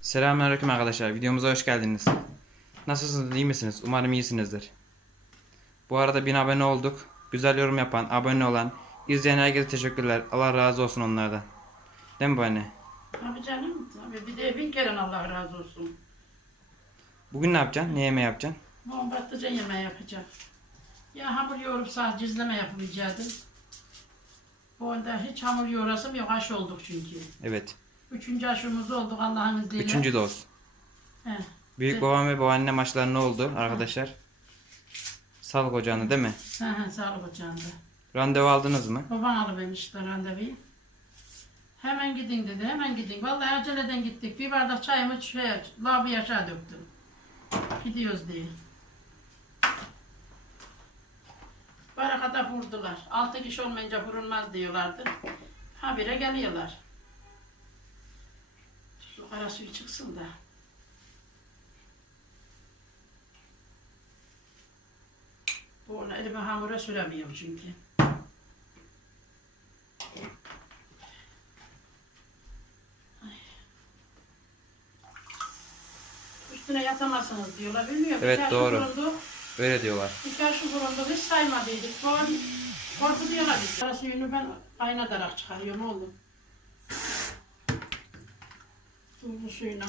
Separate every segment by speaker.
Speaker 1: Selamünaleyküm arkadaşlar. Videomuza hoş geldiniz. Nasılsınız? iyi misiniz? Umarım iyisinizdir. Bu arada bin abone olduk. Güzel yorum yapan, abone olan, izleyen herkese teşekkürler. Allah razı olsun onlardan. Değil mi bu anne?
Speaker 2: Tabii canım. Tabii bir de bin kere Allah razı olsun.
Speaker 1: Bugün ne yapacaksın? Ne yeme yapacaksın?
Speaker 2: Bu patlıcan yemeği yapacağım. Ya hamur yoğurup sadece cizleme yapmayacaktım. Bu arada hiç hamur yoğurasım yok. Aş olduk çünkü.
Speaker 1: Evet.
Speaker 2: Üçüncü aşımız olduk Allah'ın izniyle.
Speaker 1: Üçüncü doz.
Speaker 2: He.
Speaker 1: Büyük babam ve babaanne maçları ne oldu arkadaşlar? Sağlık ocağında değil mi?
Speaker 2: He he sağlık ocağında.
Speaker 1: Randevu aldınız mı?
Speaker 2: Baban alıvermiş işte randevuyu. Hemen gidin dedi, hemen gidin. Vallahi aceleden gittik. Bir bardak çayımı şuraya, lavaboya aşağı döktüm. Gidiyoruz diye. Barakata vurdular. Altı kişi olmayınca vurulmaz diyorlardı. Habire geliyorlar. Şu kara suyu çıksın da. Bu onu elime hamura süremiyorum çünkü. Üstüne yatamazsınız diyorlar. Bilmiyorum.
Speaker 1: Evet,
Speaker 2: yaşı
Speaker 1: doğru.
Speaker 2: Vuruldu,
Speaker 1: Öyle diyorlar.
Speaker 2: bir yaşı vuruldu. Hiç saymadıydık. Korkutuyorlar. biz. Kara suyunu ben kaynatarak çıkarıyorum oğlum. 是不是呢？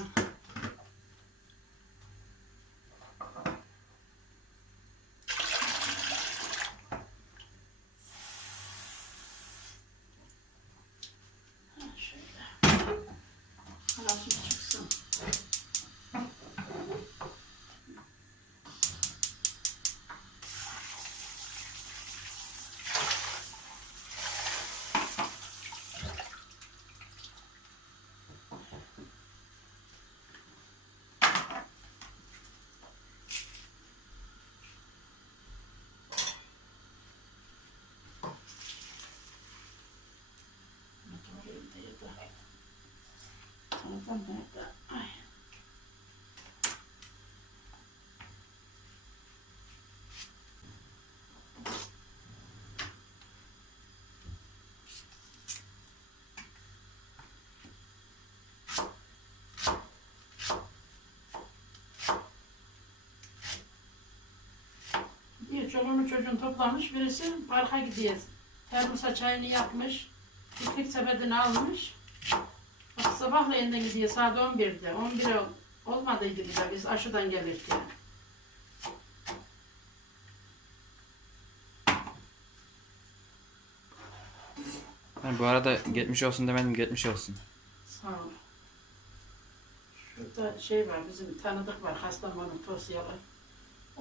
Speaker 2: Bir çoluğunu çocuğunu toplamış, birisi parka gidiyor. Termosa çayını yapmış, piknik sepetini almış. Bak sabahleyin de gidiyor saat 11'de. 11'e ol- olmadıydı bize, biz aşıdan gelirken.
Speaker 1: Ben bu arada geçmiş olsun demedim geçmiş olsun.
Speaker 2: Sağ ol. Şurada şey var, bizim tanıdık var, Kastamonu Tosyalı.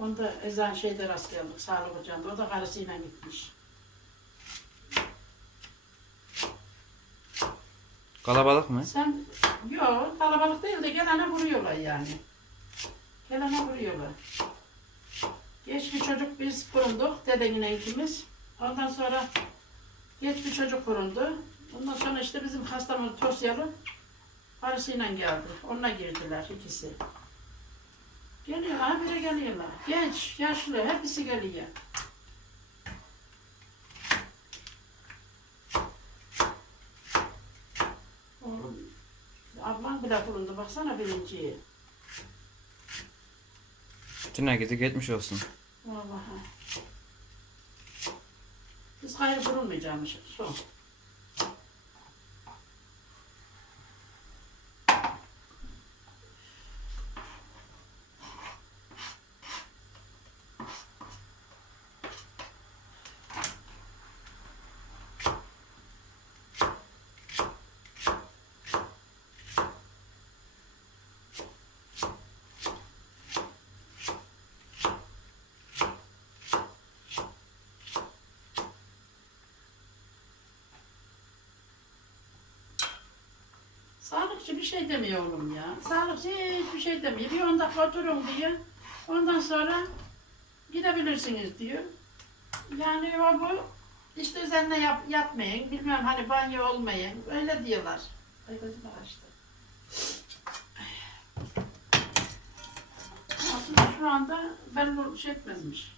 Speaker 2: Onda ezan şeyde rast geldik, sağlık ocağında. O da karısıyla gitmiş.
Speaker 1: Kalabalık mı?
Speaker 2: Sen, yok kalabalık değil de gelene vuruyorlar yani. Gelene vuruyorlar. Geç bir çocuk biz kurunduk, dedenine ikimiz. Ondan sonra geç bir çocuk kurundu. Ondan sonra işte bizim hastamız Tosyalı karısıyla geldi. Onunla girdiler ikisi. Geliyorlar, habire geliyorlar. Genç, yaşlı, hepsi geliyor. Oğlum, ablam bile kurundu. Baksana birinciyi.
Speaker 1: Bütün herkese geçmiş olsun.
Speaker 2: Vallahi. Biz gayrı kurulmayacakmışız. Son. Sağlıkçı bir şey demiyor oğlum ya. Sağlıkçı hiçbir şey demiyor. Bir 10 dakika diyor. Ondan sonra gidebilirsiniz diyor. Yani o bu işte üzerine yap, yatmayın. Bilmem hani banyo olmayın. Öyle diyorlar. Ay gözüm açtı. Aslında şu anda belli şey etmezmiş.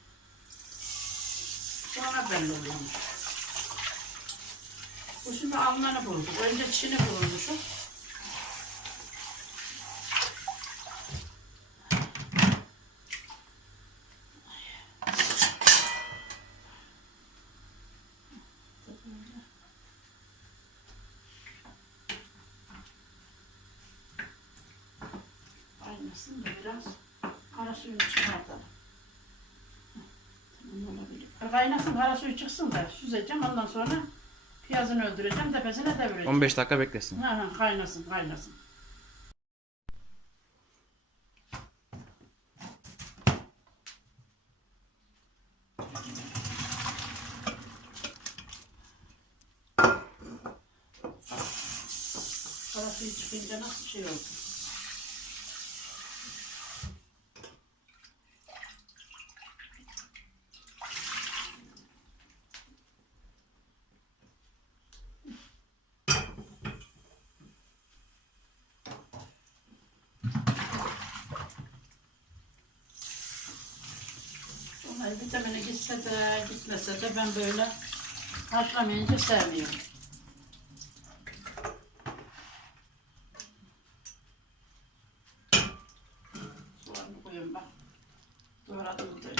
Speaker 2: Sonra belli oluyormuş. Bu şimdi Alman'ı bulduk. Önce Çin'i bulmuşuz. Kaynasın da biraz kara suyunu çıkartalım. Tamam olabilir. Kaynasın kara suyu çıksın da süzeceğim ondan sonra piyazını öldüreceğim tepesine devireceğim.
Speaker 1: 15 dakika beklesin.
Speaker 2: Ha, ha, kaynasın kaynasın. Kara suyu çıkınca nasıl şey oldu? Vallahi vitamini gitse de gitmese de ben böyle haşlamayınca sevmiyorum. Soğanı koyuyorum bak. Doğradım da.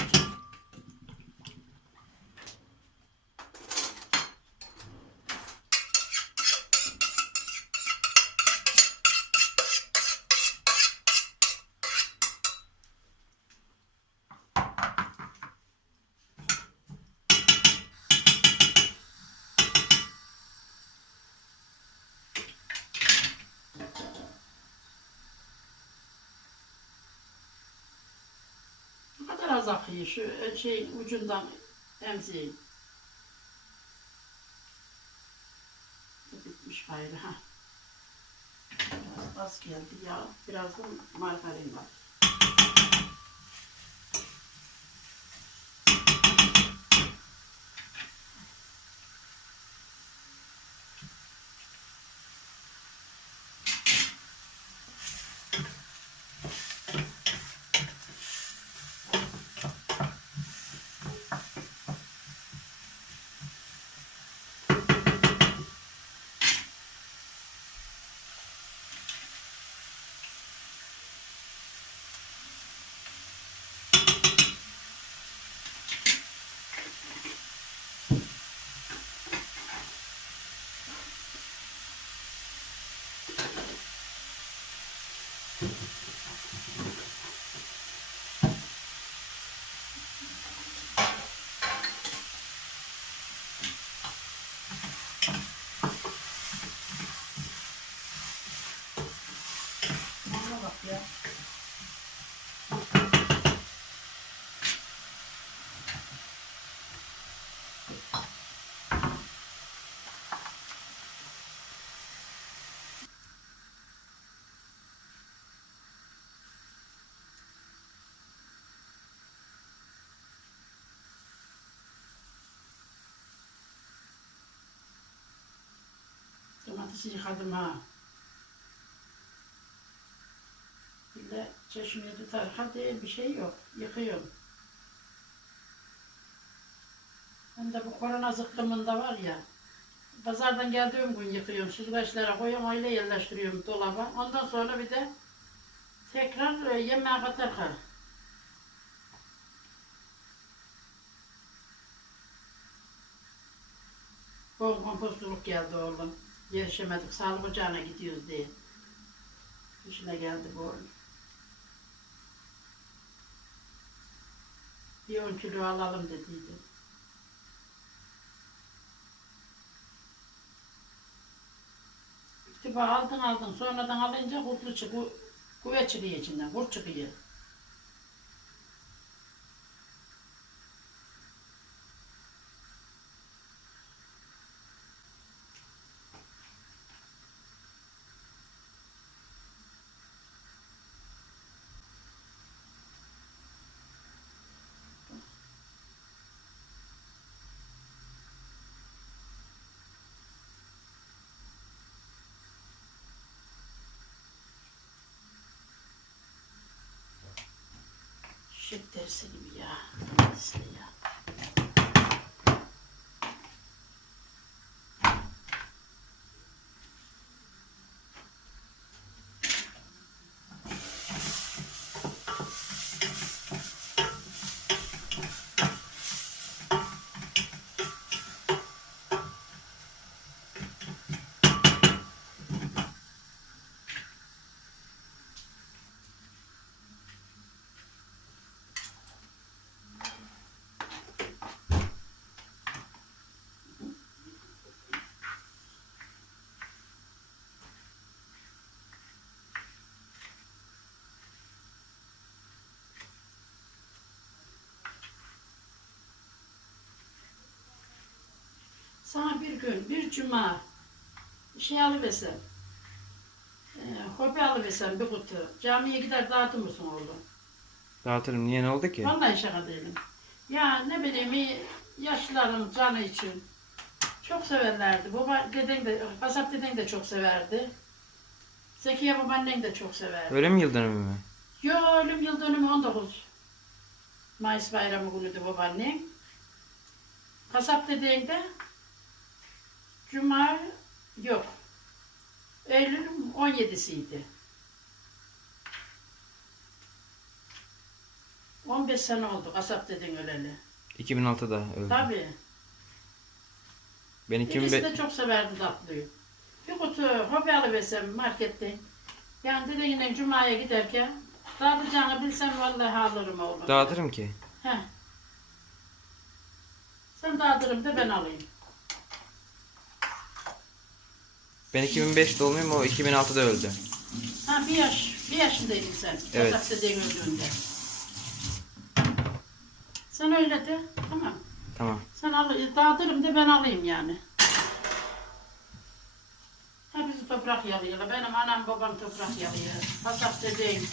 Speaker 2: Ne kadar az akıyor şu e, şey ucundan emziğin. Bitmiş gayrı ha. Biraz az geldi ya. Biraz da margarin var. Bana bak ya. Domatesi yıkadım ha. Bile çeşmeyi tutar. Ha değil bir şey yok. Yıkıyorum. Hem de bu korona zıkkımında var ya. Pazardan geldiğim gün yıkıyorum. Süzgeçlere koyuyorum öyle yerleştiriyorum dolaba. Ondan sonra bir de tekrar e, yemeğe katarken. Bol kompostuluk geldi oğlum. Yarışamadık. Sağlık ocağına gidiyoruz diye. İşine geldi bu. Bir 10 kilo alalım dediydi. İşte aldın aldın sonradan alınca kurtlu çıkıyor. Kuvvet çıkıyor içinden, kurt çıkıyor. Şık dersi gibi ya. Domatesli ya. Sana bir gün, bir cuma şey alıversem, e, hobi alıversem bir kutu, camiye gider dağıtır mısın oğlum?
Speaker 1: Dağıtırım. Niye ne oldu ki?
Speaker 2: Vallahi şaka değilim. Ya ne bileyim yaşlıların canı için çok severlerdi. Baba deden de, kasap deden de çok severdi. Zekiye babaannen de çok severdi.
Speaker 1: Öyle mi yıl dönümü mü?
Speaker 2: Yo ölüm yıl dönümü 19. Mayıs bayramı günüydü babaannen. Kasap dediğinde Cuma yok. Eylül'ün 17'siydi. 15 sene oldu kasap dediğin öleli.
Speaker 1: 2006'da öldü.
Speaker 2: Tabii.
Speaker 1: Ben
Speaker 2: İkisi
Speaker 1: 2005
Speaker 2: de çok severdi tatlıyı. Bir kutu hobi alıversem marketten. Yani dediğine Cuma'ya giderken dağıtacağını bilsem vallahi alırım oğlum.
Speaker 1: dağıtırım ki.
Speaker 2: Heh. Sen dağıtırım da ben alayım.
Speaker 1: Ben 2005 doğumluyum o 2006'da öldü.
Speaker 2: Ha bir yaş, bir yaşındaydın sen.
Speaker 1: Evet.
Speaker 2: Kasap dediğin öldüğünde. Sen öyle de tamam.
Speaker 1: Tamam.
Speaker 2: Sen al, dağıtırım da ben alayım yani. Hepsi toprak yalıyorlar. Benim anam babam toprak yalıyor. Kasap dediğim,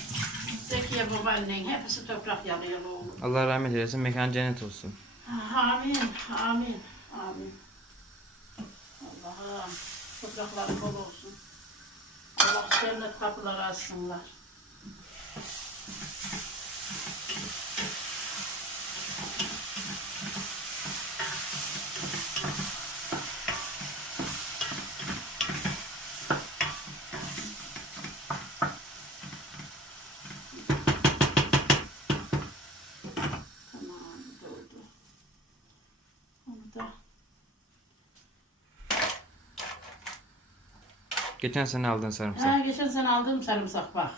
Speaker 2: Zekiye babaannen hepsi toprak yalıyor oğlum.
Speaker 1: Allah rahmet eylesin. Mekan cennet olsun.
Speaker 2: Amin, amin, amin. Allah'ım toprakları bol olsun. Allah cennet kapıları açsınlar. Tamam, doldu. Onu da
Speaker 1: Geçen sene aldığın sarımsak.
Speaker 2: Ha, geçen sene aldığım sarımsak bak.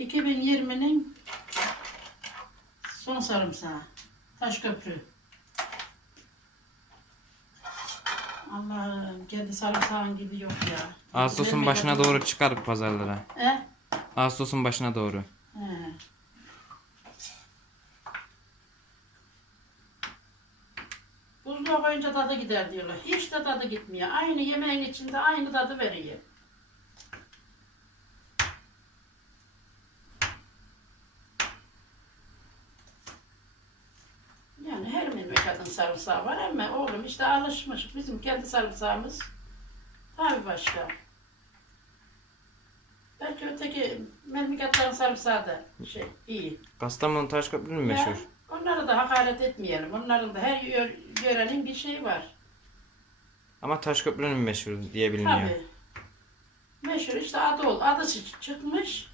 Speaker 2: 2020'nin son sarımsağı. Taşköprü. Allah'ım kendi sarımsağın gibi yok ya.
Speaker 1: Ağustos'un başına doğru çıkar pazarlara.
Speaker 2: E?
Speaker 1: Ağustos'un başına doğru.
Speaker 2: He. Buzluğa koyunca tadı gider diyorlar. Hiç de tadı gitmiyor. Aynı yemeğin içinde aynı tadı veriyor. Yani her memleketin sarımsağı var ama oğlum işte alışmış. Bizim kendi sarımsağımız tabii başka. Belki öteki memleketlerin sarımsağı da şey iyi.
Speaker 1: Kastamonu Taşköprü mü
Speaker 2: Ya,
Speaker 1: meşhur?
Speaker 2: Onlara da hakaret etmeyelim. Onların da her yö- yörenin bir şeyi var.
Speaker 1: Ama Taşköprü'nün meşhur diye biliniyor.
Speaker 2: Tabii. Meşhur işte adı ol. Adı çı- çıkmış.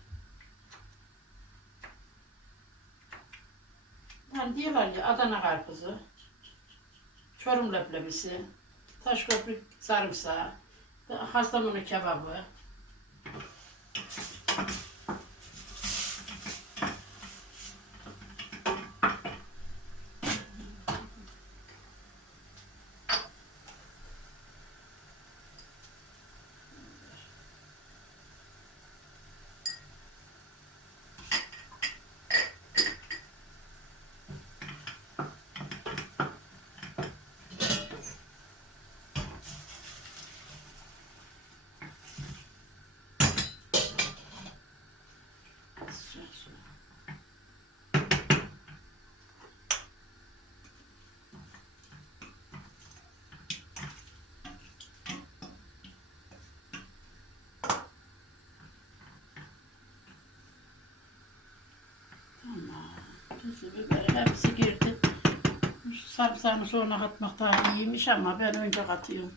Speaker 2: Hani diyorlar ya Adana karpuzu, Çorum leblebisi, Taşköprü sarımsağı, Kastamonu kebabı. Biberi hepsi girdi. Sarımsağını sonra katmak daha iyiymiş ama ben önce katıyorum.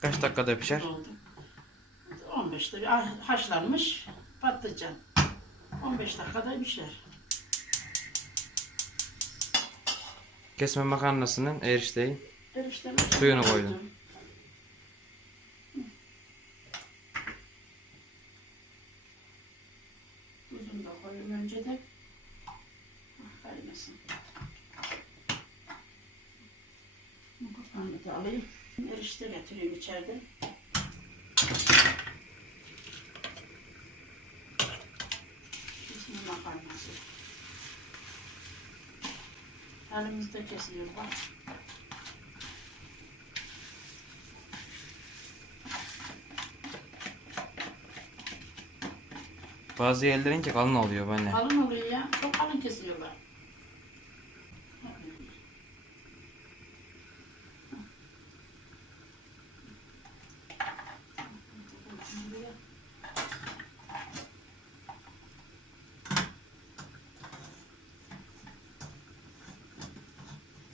Speaker 1: Kaç dakikada pişer?
Speaker 2: Oldu. 15 dakika haşlanmış patlıcan. 15 dakikada pişer.
Speaker 1: Kesme makarnasının erişteyi.
Speaker 2: Erişteme
Speaker 1: Suyunu koydum.
Speaker 2: Tuzunu da koyayım önceden. Ah, Kaynasın. Bu kapağını da alayım. Erişte getireyim içeriden. Elimizde kesiyor bak.
Speaker 1: Bazı yerlerince kalın oluyor böyle.
Speaker 2: Kalın oluyor ya. Çok kalın kesiyorlar.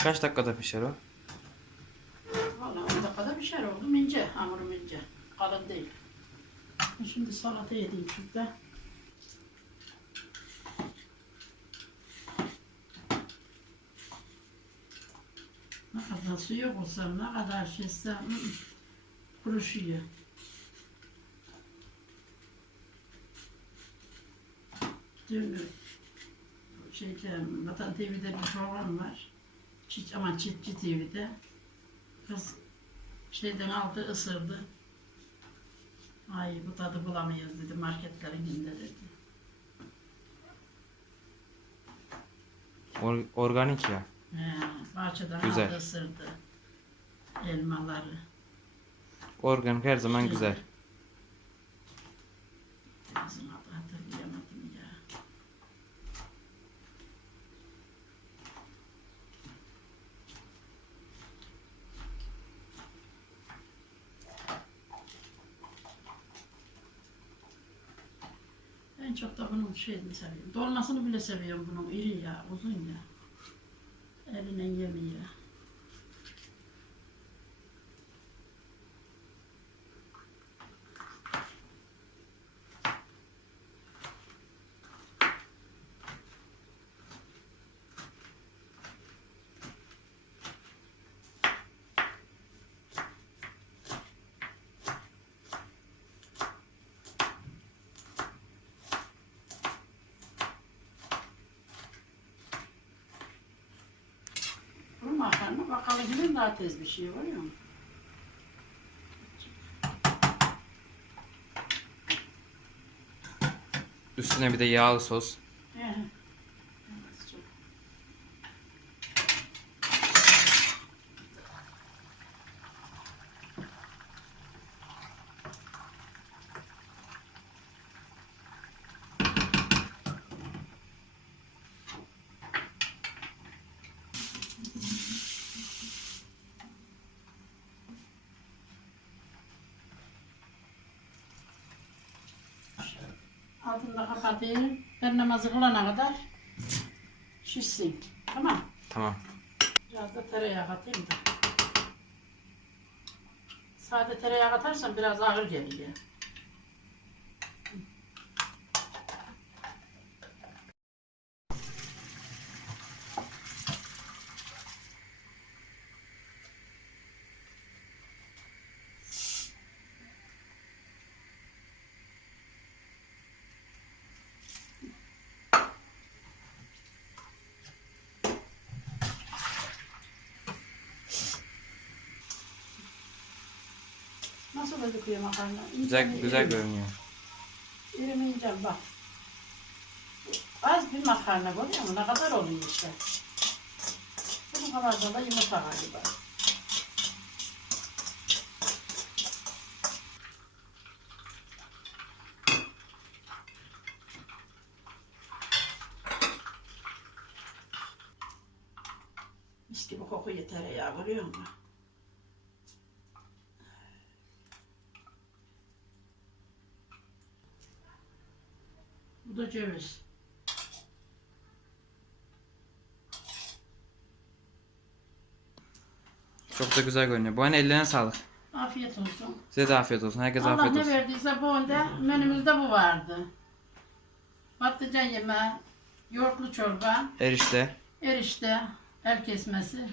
Speaker 1: Kaç dakikada pişer o?
Speaker 2: Valla 10 dakikada pişer oldu. ince. Hamurum ince. Kalın değil. Şimdi salata yedim şurada. Ne kadar su yok olsa, ne kadar şeyse kuruşuyor. Dün şeyde, Vatan TV'de bir program var. Çiç, ama Çiftçi TV'de. Kız şeyden aldı, ısırdı. Ay bu tadı bulamıyoruz dedi marketlerin günde dedi.
Speaker 1: Or- organik ya.
Speaker 2: He, bahçeden
Speaker 1: Güzel.
Speaker 2: aldı, ısırdı. Elmaları.
Speaker 1: Organik her zaman güzel.
Speaker 2: Kızın adı hatırlayamadım ya. En çok da bunun şeyini seviyorum. Dolmasını bile seviyorum bunun. İri ya, uzun ya. Eline yemiyor. Bu bakalım daha tez bir şey var ya.
Speaker 1: Üstüne bir de yağlı sos.
Speaker 2: He. Evet, çok. Altını da kapatayım. Ben namazı kılana kadar şişsin. Tamam.
Speaker 1: Tamam.
Speaker 2: Biraz da tereyağı katayım da. Sade tereyağı katarsan biraz ağır geliyor. Nasıl gözüküyor makarna? İnce
Speaker 1: Güzel güzel görünüyor.
Speaker 2: Mi? bak. Az bir makarna görüyor musun? Ne kadar oluyor işte. Bunun kadar da yumurta galiba. Mis gibi kokuyor tereyağı görüyor musun? Bu da ceviz.
Speaker 1: Çok da güzel görünüyor. Bu anne ellerine sağlık.
Speaker 2: Afiyet olsun.
Speaker 1: Size de afiyet olsun. Herkese
Speaker 2: Allah
Speaker 1: afiyet
Speaker 2: ne
Speaker 1: olsun.
Speaker 2: verdiyse bu önde menümüzde bu vardı. Patlıcan yemeği, yoğurtlu çorba,
Speaker 1: Erişte.
Speaker 2: erişte, el kesmesi.